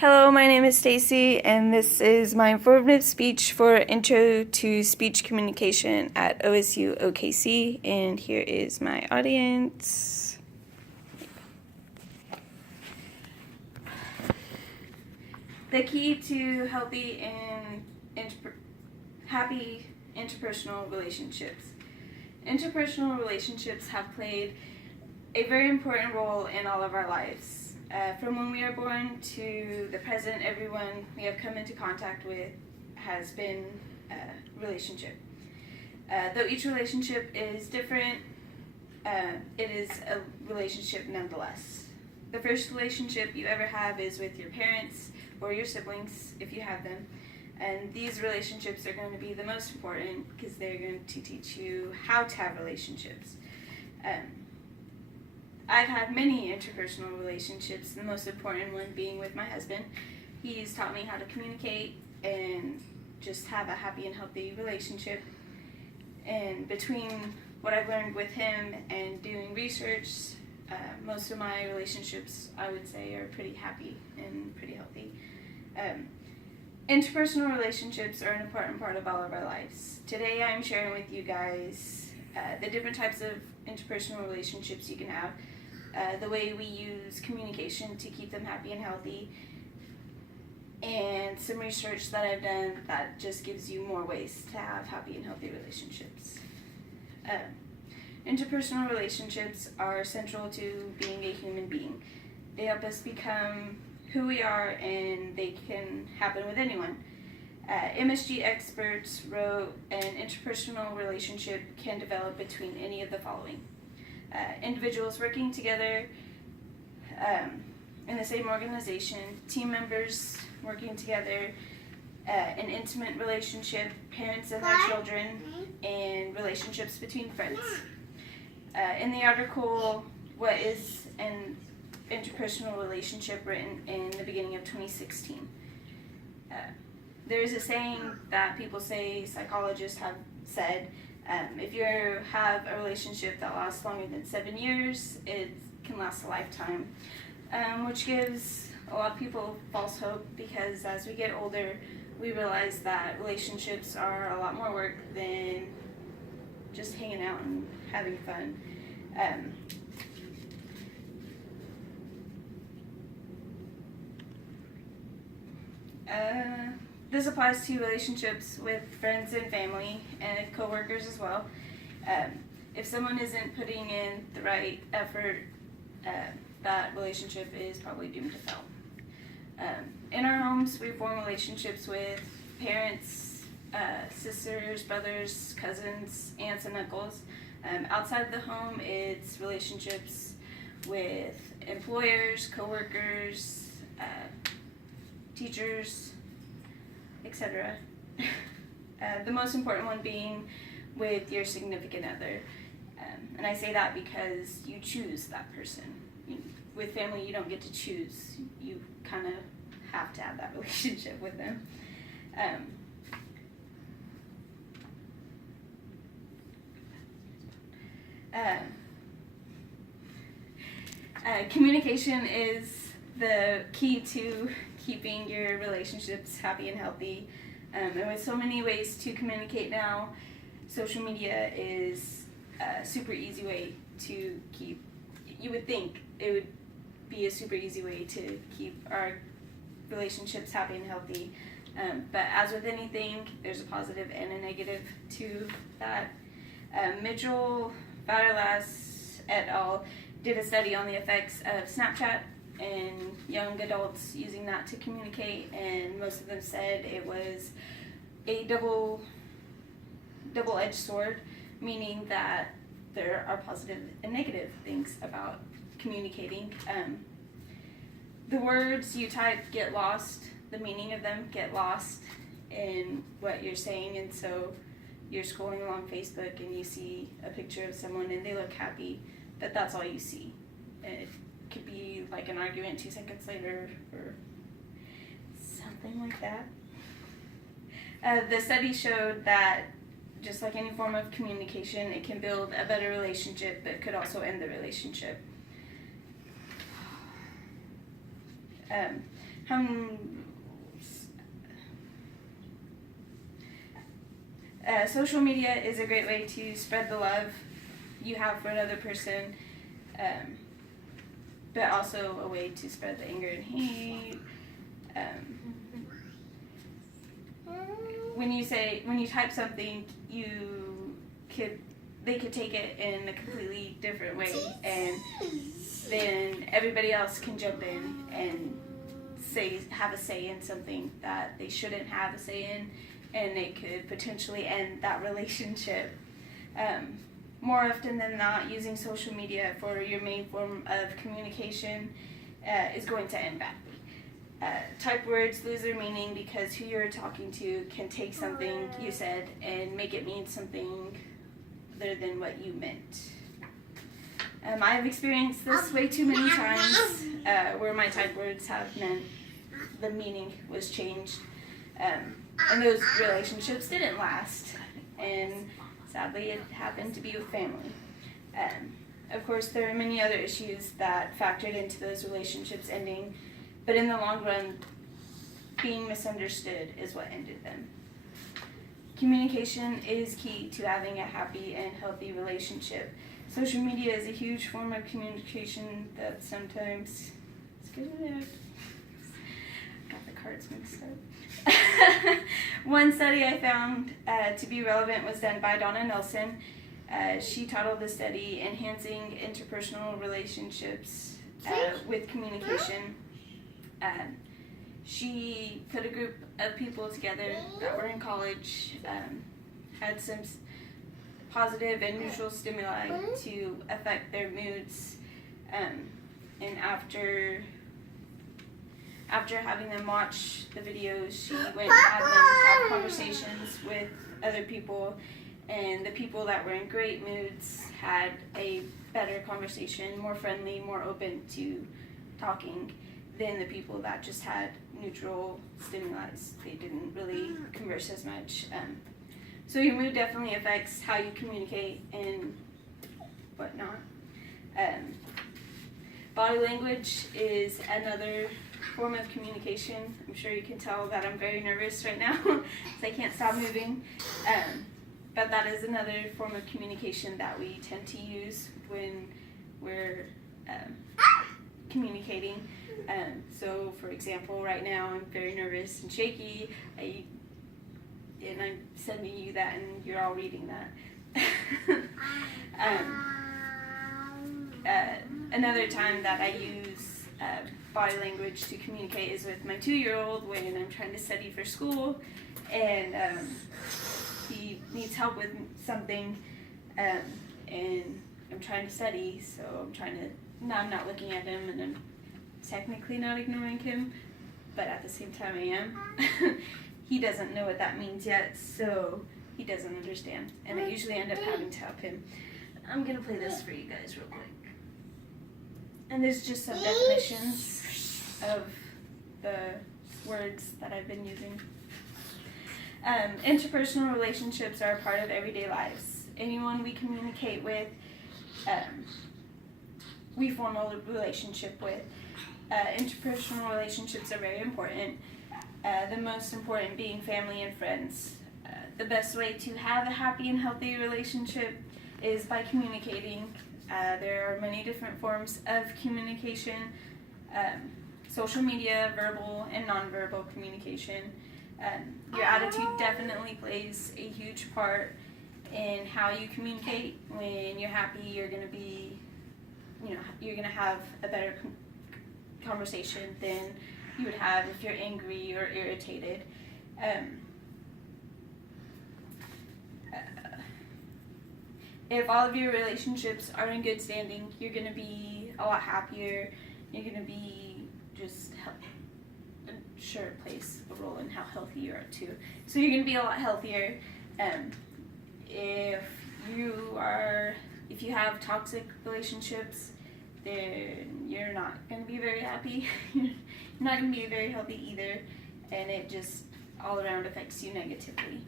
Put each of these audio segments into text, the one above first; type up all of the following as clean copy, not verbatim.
Hello, my name is Stacy, and this is my informative speech for Intro to Speech Communication at Osu-okc, and here is my audience. The key to healthy and happy interpersonal relationships. Interpersonal relationships have played a very important role in all of our lives. From when we are born to the present, everyone we have come into contact with has been a relationship. Though each relationship is different, it is a relationship nonetheless. The first relationship you ever have is with your parents or your siblings, if you have them. And these relationships are going to be the most important because they're going to teach you how to have relationships. I've had many interpersonal relationships, the most important one being with my husband. He's taught me how to communicate and just have a happy and healthy relationship. And between what I've learned with him and doing research, most of my relationships, I would say, are pretty happy and pretty healthy. Interpersonal relationships are an important part of all of our lives. Today I'm sharing with you guys the different types of interpersonal relationships you can have, the way we use communication to keep them happy and healthy, and some research that I've done that just gives you more ways to have happy and healthy relationships. Interpersonal relationships are central to being a human being. They help us become who we are, and they can happen with anyone. MSG experts wrote an interpersonal relationship can develop between any of the following. Individuals working together in the same organization, team members working together, an intimate relationship, parents and their children, and relationships between friends. In the article, What is an Interpersonal Relationship, written in the beginning of 2016. There is a saying that people say, psychologists have said, if you have a relationship that lasts longer than 7 years, it can last a lifetime, which gives a lot of people false hope, because as we get older, we realize that relationships are a lot more work than just hanging out and having fun. This applies to relationships with friends and family and coworkers as well. If someone isn't putting in the right effort, that relationship is probably doomed to fail. In our homes, we form relationships with parents, sisters, brothers, cousins, aunts, and uncles. Outside of the home, it's relationships with employers, coworkers, teachers, etc. The most important one being with your significant other. And I say that because you choose that person. With family, you don't get to choose. You kind of have to have that relationship with them. Communication is the key to keeping your relationships happy and healthy. And with so many ways to communicate now, social media is a super easy way to keep, you would think it would be a super easy way to keep our relationships happy and healthy. But as with anything, there's a positive and a negative to that. Mitchell, Vaterlas et al. Did a study on the effects of Snapchat and young adults using that to communicate, and most of them said it was a double-edged sword, meaning that there are positive and negative things about communicating. The words you type get lost, the meaning of them get lost in what you're saying, and so you're scrolling along Facebook and you see a picture of someone and they look happy, but that's all you see. It could be like an argument 2 seconds later or something like that. The study showed that just like any form of communication, it can build a better relationship, but could also end the relationship. Social media is a great way to spread the love you have for another person, but also a way to spread the anger and hate. When you type something, they could take it in a completely different way, and then everybody else can jump in and have a say in something that they shouldn't have a say in, and it could potentially end that relationship. More often than not, using social media for your main form of communication is going to end badly. Type words lose their meaning because who you're talking to can take something you said and make it mean something other than what you meant. I've experienced this way too many times where my type words have meant the meaning was changed, and those relationships didn't last, and sadly it happened to be with family. Of course, there are many other issues that factored into those relationships ending, but in the long run, being misunderstood is what ended them. Communication is key to having a happy and healthy relationship. Social media is a huge form of communication that sometimes is good enough. Got the cards mixed up. One study I found to be relevant was done by Donna Nelson. She titled the study Enhancing Interpersonal Relationships with Communication. She put a group of people together that were in college, had some positive and neutral stimuli to affect their moods, and after having them watch the videos, she went and had them have conversations with other people, and the people that were in great moods had a better conversation, more friendly, more open to talking than the people that just had neutral stimuli. They didn't really converse as much. So your mood definitely affects how you communicate and whatnot. Body language is another form of communication. I'm sure you can tell that I'm very nervous right now because I can't stop moving. But that is another form of communication that we tend to use when we're communicating. So, for example, right now I'm very nervous and shaky, and I'm sending you that, and you're all reading that. Another time that I use body language to communicate is with my 2-year-old when I'm trying to study for school, and he needs help with something, and I'm trying to study, so I'm not looking at him, and I'm technically not ignoring him, but at the same time I am. He doesn't know what that means yet, so he doesn't understand, and I usually end up having to help him. I'm gonna play this for you guys real quick. And there's just some definitions of the words that I've been using. Interpersonal relationships are a part of everyday lives. Anyone we communicate with, we form a relationship with. Interpersonal relationships are very important. The most important being family and friends. The best way to have a happy and healthy relationship is by communicating. There are many different forms of communication. Social media, verbal and nonverbal communication. Your attitude definitely plays a huge part in how you communicate. When you're happy, you're going to have a better conversation than you would have if you're angry or irritated. If all of your relationships are in good standing, you're going to be a lot happier. You're going to be just I'm sure it plays a role in how healthy you are too. So you're going to be a lot healthier. If you have toxic relationships, then you're not going to be very happy. You're not going to be very healthy either, and it just all around affects you negatively.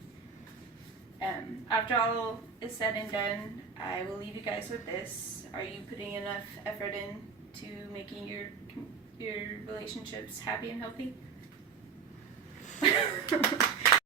After all is said and done, I will leave you guys with this. Are you putting enough effort into making your your relationships happy and healthy?